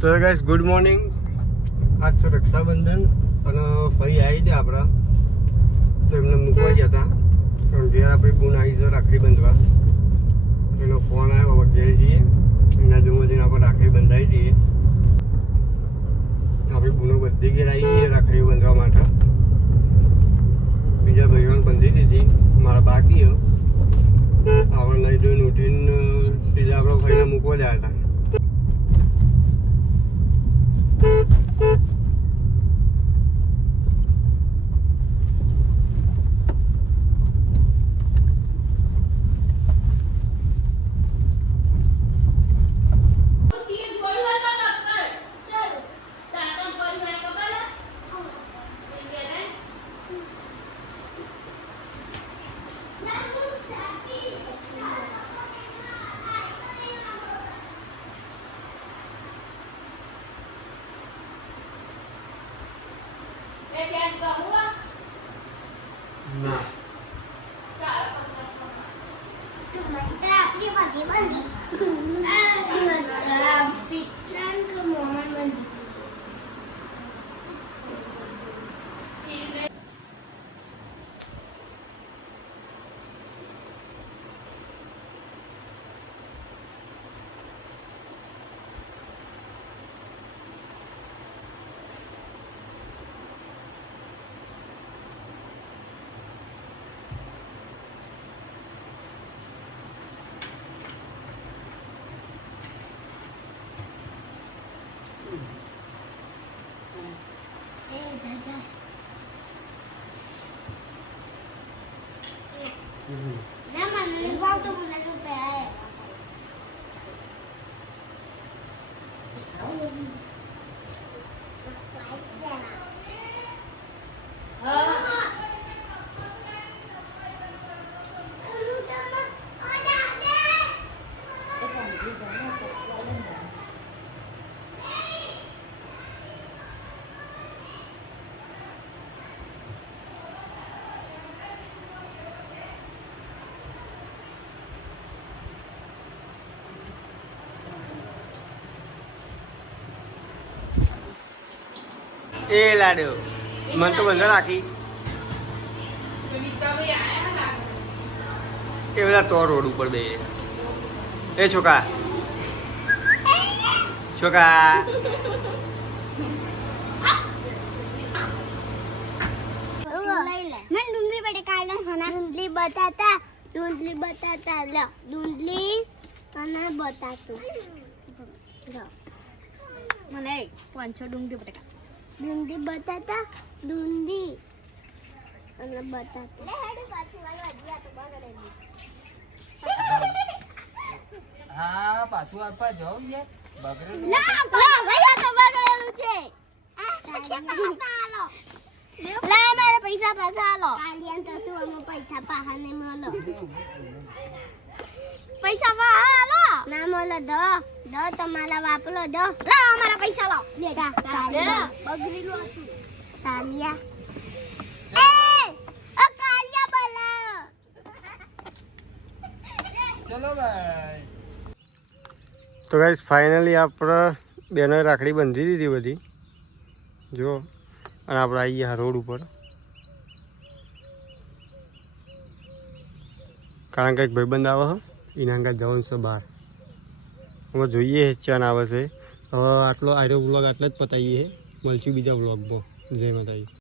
તો guys good morning આજ તો રક્ષાબંધન અને ફરી આવી ગયા આપણા. તો એમને મૂકવા ગયા હતા. કારણ ઘેર આપણી બૂન આવી છે રાખડી બંધવા. એનો ફોન આવ્યો, હવે ઘેર જઈએ. એના જન્મદિન આપણે રાખડી બંધાવી દઈએ. આપણી બૂનો બધી ઘેર આવી ગઈ રાખડી બાંધવા માટે. બીજા ભાઈઓને બંધી દીધી. મારા બાકી છે. આપણે નહીં જોઈને ઉઠીને સીધા આપણે ભાઈને મૂકવા ગયા હતા. I buddy, buddy. Trappy. 가자. 음. એ લાડ્યો. મન તો બંધ રાખી. એ બધા તો રોડ ઉપર બે. એ છોકરા છોકરા મને ડુંગળી બેટે કાલે હોના ડુંગળી બતાતા ડુંગળી બતાતા લો ડુંગળી અને લો મને પાંચસો ડુંગળી બટાકા ડુંગળી બટાટા ડુંગળી અને બટાટા લે હેડ પાછી વાળવા ગયા તો બગડેલી હા પાછું આપવા જાવ યાર બગડેલું ના ભાઈ આ તો બગડેલું છે લે મારા પૈસા પાછા આલો કાલિયાન તો શું અમે પૈસા પાહા ને મળો પૈસા પાહા આલો ના મળો દો દો તમારા વાપરો દો. લો અમારા પૈસા લો. લે દા કાલિયા બગડેલું હતું. એ! ઓ કાલિયા બોલા. ચલો ભાઈ. તો ગાઈસ ફાઇનલી આપણે બેનોએ રાખડી બંધી દીધી બધી. જો અને આપણે આવી ગયા રોડ ઉપર. કારણ કે એક ભાઈબંધ આવે એના અંગા જવાનું છે બહાર. અમે જોઈએ ચાન આવે છે. હવે આટલો આર્યો વ્લોગ આટલો જ પતાવીએ મળશું બીજા વ્લોગમાં જય માતાજી.